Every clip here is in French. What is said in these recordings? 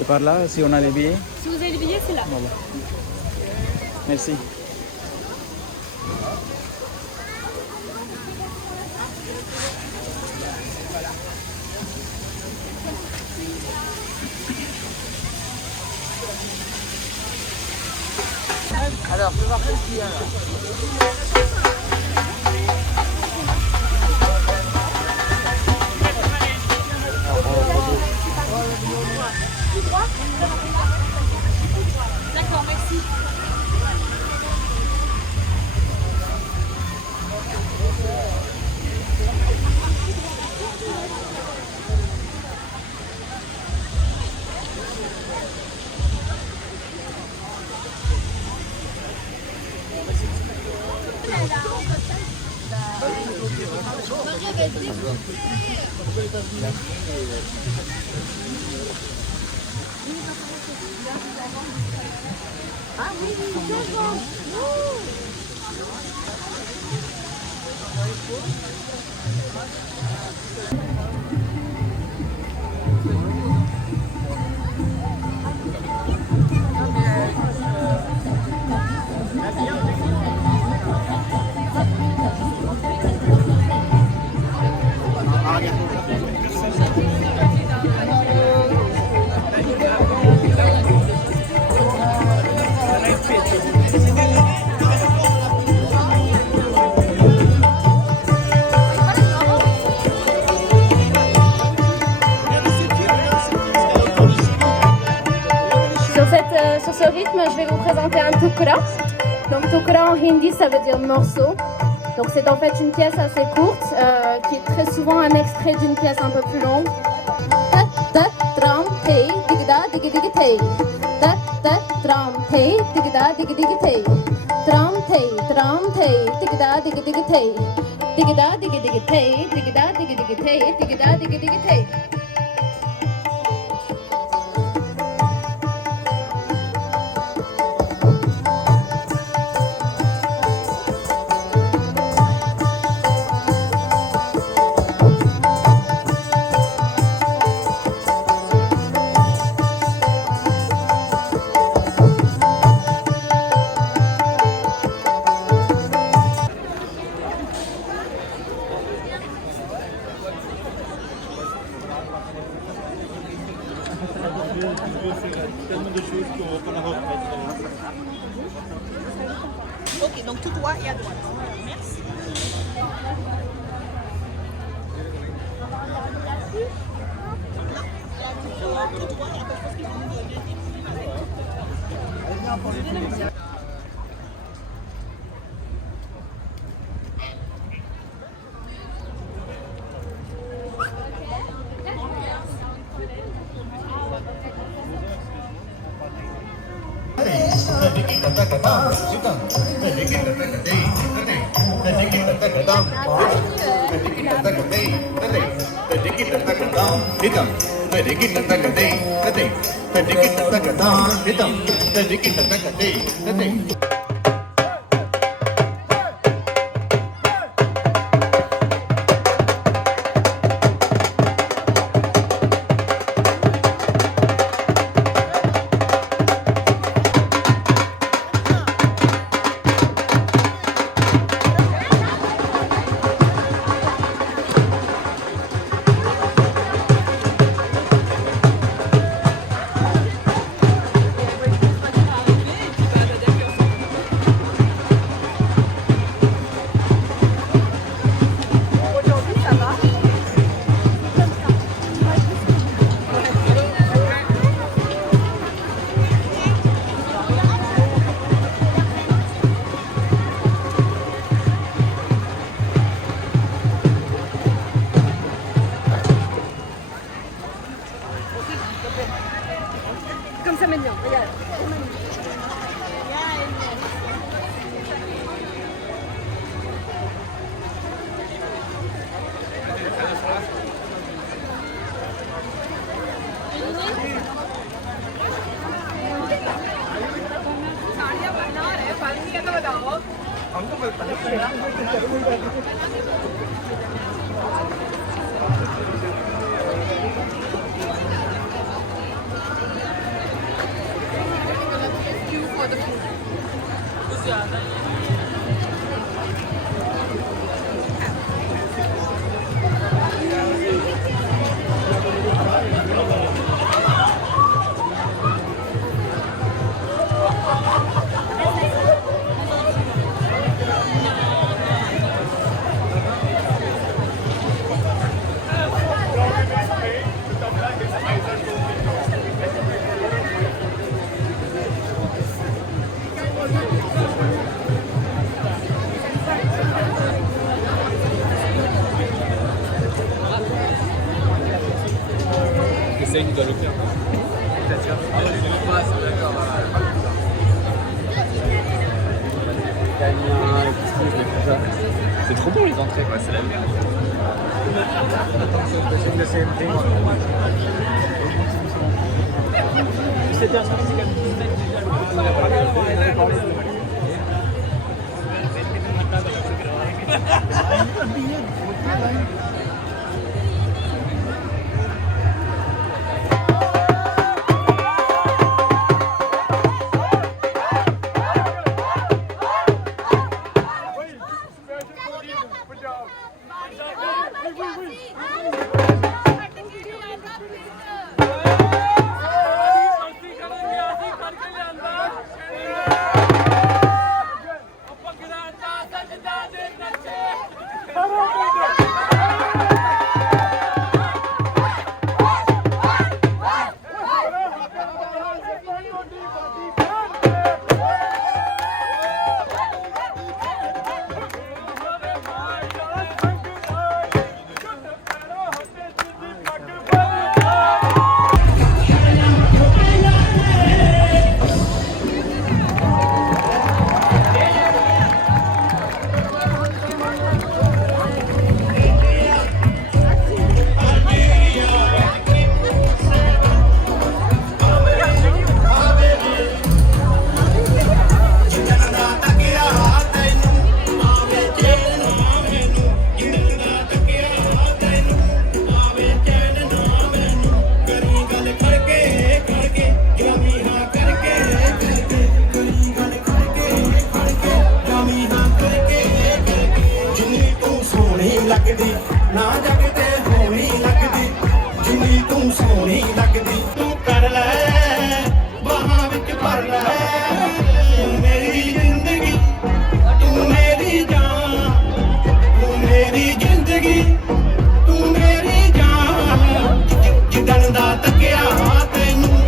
C'est par là, si on a les billets? Si vous avez les billets, c'est là. Voilà. Merci. Alors, je vais voir ce qu'il y a là. D'accord, merci. Ah oui, Sur ce rythme, je vais vous présenter un tukra. Donc tukra en hindi, ça veut dire morceau. Donc c'est en fait une pièce assez courte, qui est très souvent un extrait d'une pièce un peu plus longue. Ok, donc tout droit et à droite. Merci. Tout droit, il y a quelque chose qui vous Comme ça maintenant, regarde. c'est qui doit le faire. C'est trop bon les entrées, quoi, c'est la merde. ਨਾ ਜਗ ਤੇ ਹੋਣੀ ਲੱਗਦੀ ਜਿੰਨੀ ਤੂੰ ਸੋਹਣੀ ਲੱਗਦੀ ਤੂੰ ਕਰ ਲੈ ਬਾਹਾਂ ਵਿੱਚ ਭਰ ਲੈ ਤੂੰ ਮੇਰੀ ਜ਼ਿੰਦਗੀ ਤੂੰ ਮੇਰੀ ਜਾਨ ਤੂੰ ਮੇਰੀ ਜ਼ਿੰਦਗੀ ਤੂੰ ਮੇਰੀ ਜਾਨ ਜਿੱਦਣ ਦਾ ਤੱਕਿਆ ਤੈਨੂੰ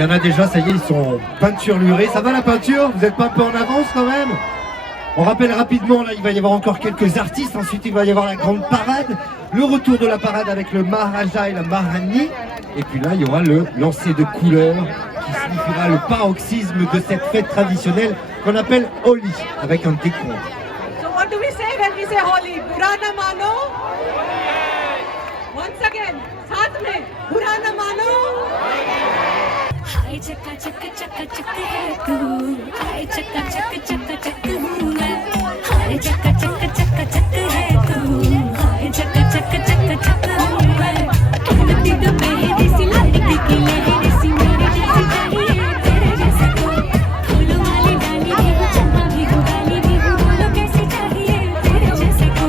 Il y en a déjà, ça y est, ils sont peinturlurés. Ça va la peinture? Vous n'êtes pas un peu en avance quand même? On rappelle rapidement, là il va y avoir encore quelques artistes, ensuite il va y avoir la grande parade, le retour de la parade avec le Maharaja et la Maharani, et puis là il y aura le lancer de couleurs qui signifiera le paroxysme de cette fête traditionnelle qu'on appelle Holi, avec un décompte. So what do we say when we say Holi? Purana mano? Once again, साथ में Purana mano? हाय चक्का चक्का चक्का चक्का है तू हाय चक्का चक्का चक्का चक्का हूँ मैं हाय चक्का चक्का चक्का चक्का है तू हाय चक्का चक्का चक्का चक्का हूँ मैं उड़ती तो मेरी सी लड़की की लहरी सी मेरी जैसी चाहिए तेरे जैसे को फूलों वाली डाली भी हूँ चंपा भी हूँ डाली भी हूँ बोलो कैसी चाहिए तेरे जैसे को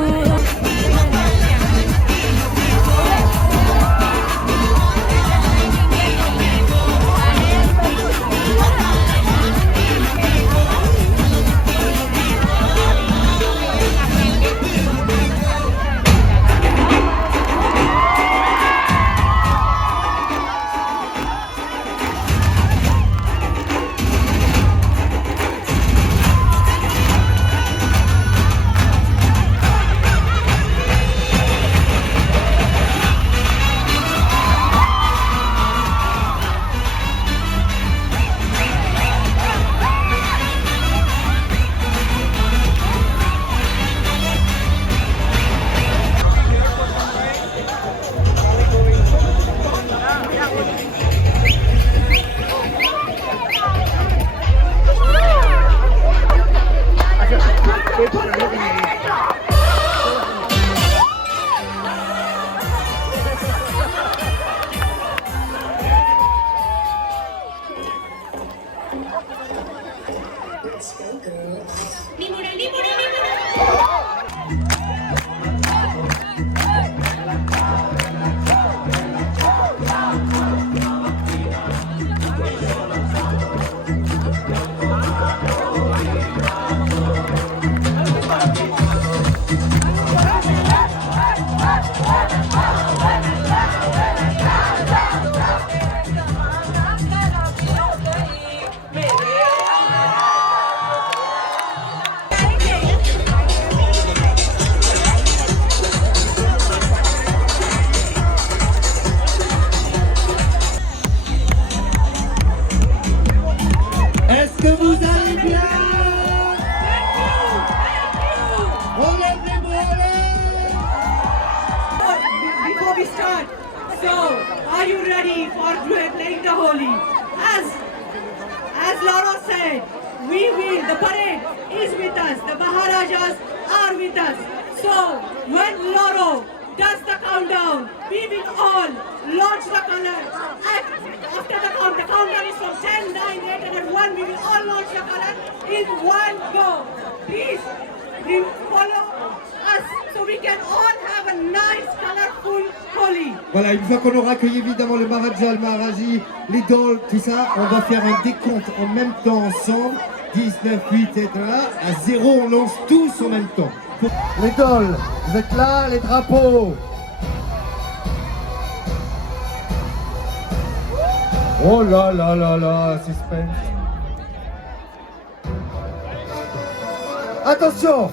So, are you ready for playing the Holi? As Laura said, the parade is with us, the Maharajas are with us. So, when Laura does the countdown, we will all launch the color. After the countdown is from 10, 9, 8 and 1, we will all launch the color in one go. Please follow us so we can all have a nice colorful Holi. Voilà, une fois qu'on aura accueilli évidemment le Maharaja, le Maharaji, les dolls, tout ça, on va faire un décompte en même temps ensemble. 10, 9, 8, etc. À 0, on lance tous en même temps. Les dolls, vous êtes là, les drapeaux. Oh là là là là, suspense. Attention,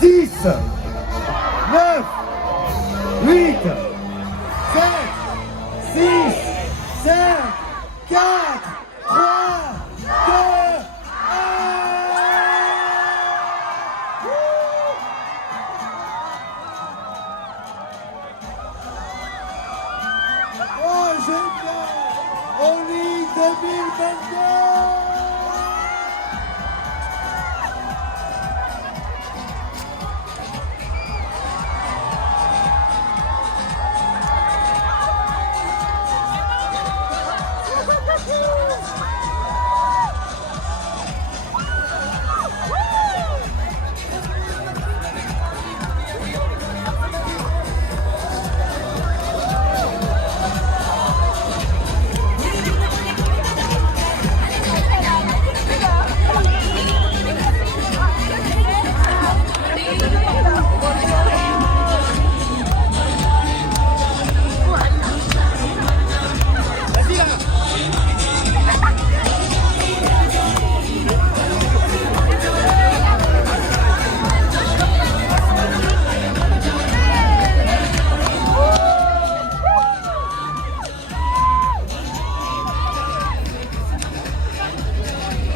10, 9, 8, 7, 6, 5, 4, 3, 2, 1. Oh, génial! Holi 2022!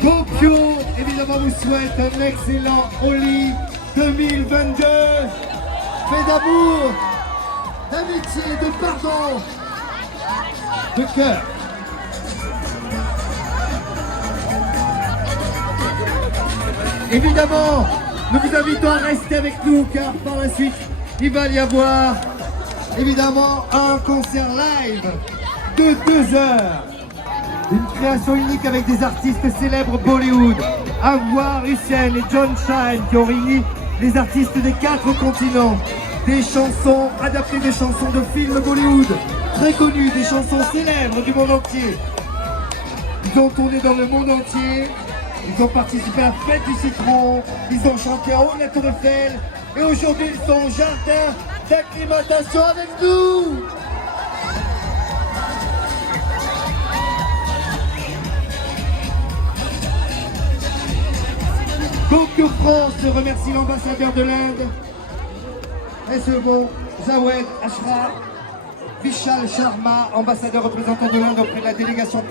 GOPIO, évidemment, vous souhaite un excellent Holi 2022. Fait d'amour, d'amitié, de pardon, de cœur. Évidemment, nous vous invitons à rester avec nous car par la suite, il va y avoir évidemment un concert live de 2 heures. Une création unique avec des artistes célèbres Bollywood. À voir Hussein et John Shine qui ont réuni les artistes des 4 continents. Des chansons adaptées des chansons de films Bollywood très connues, des chansons célèbres du monde entier. Ils ont tourné dans le monde entier. Ils ont participé à la fête du citron. Ils ont chanté en haut de la Tour Eiffel. Et aujourd'hui, ils sont au jardin d'acclimatation avec nous. GOPIO France remercie l'ambassadeur de l'Inde, Jawed Ashra, Vishal Sharma, ambassadeur représentant de l'Inde auprès de la délégation.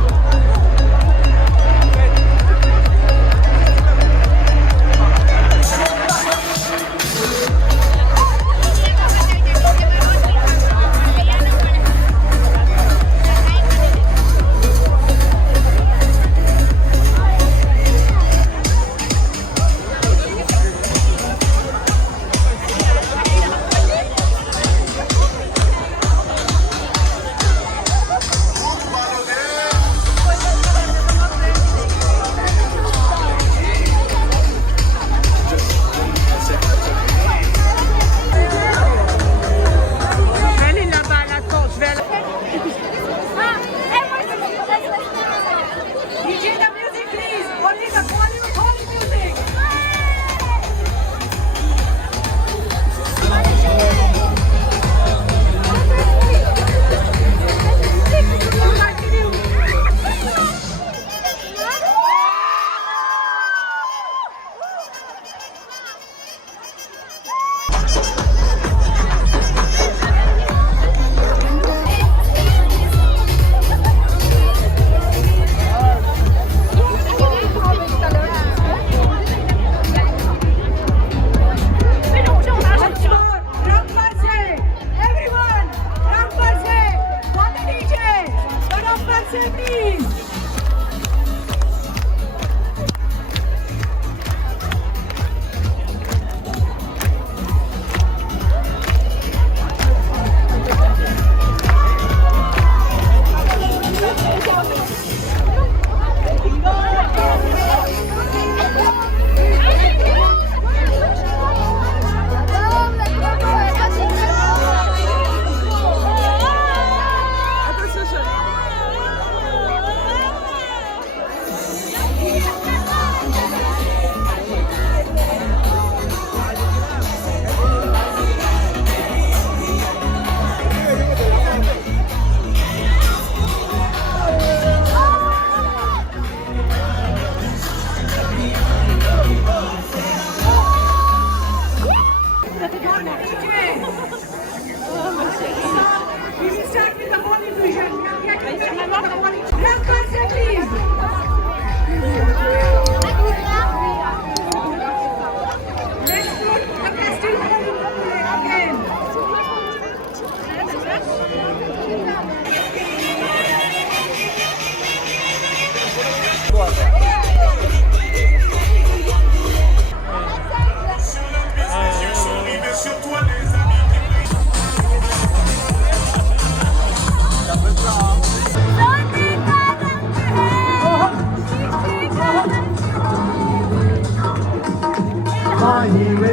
आही वे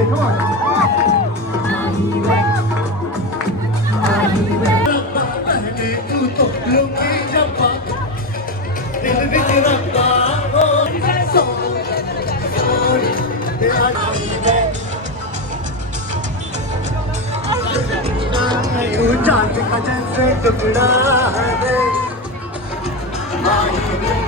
पहले तू तो लुकी जब्बा दिल विच रखा हो सोनी ते आही वे चांद का जैसे टुकड़ा है आई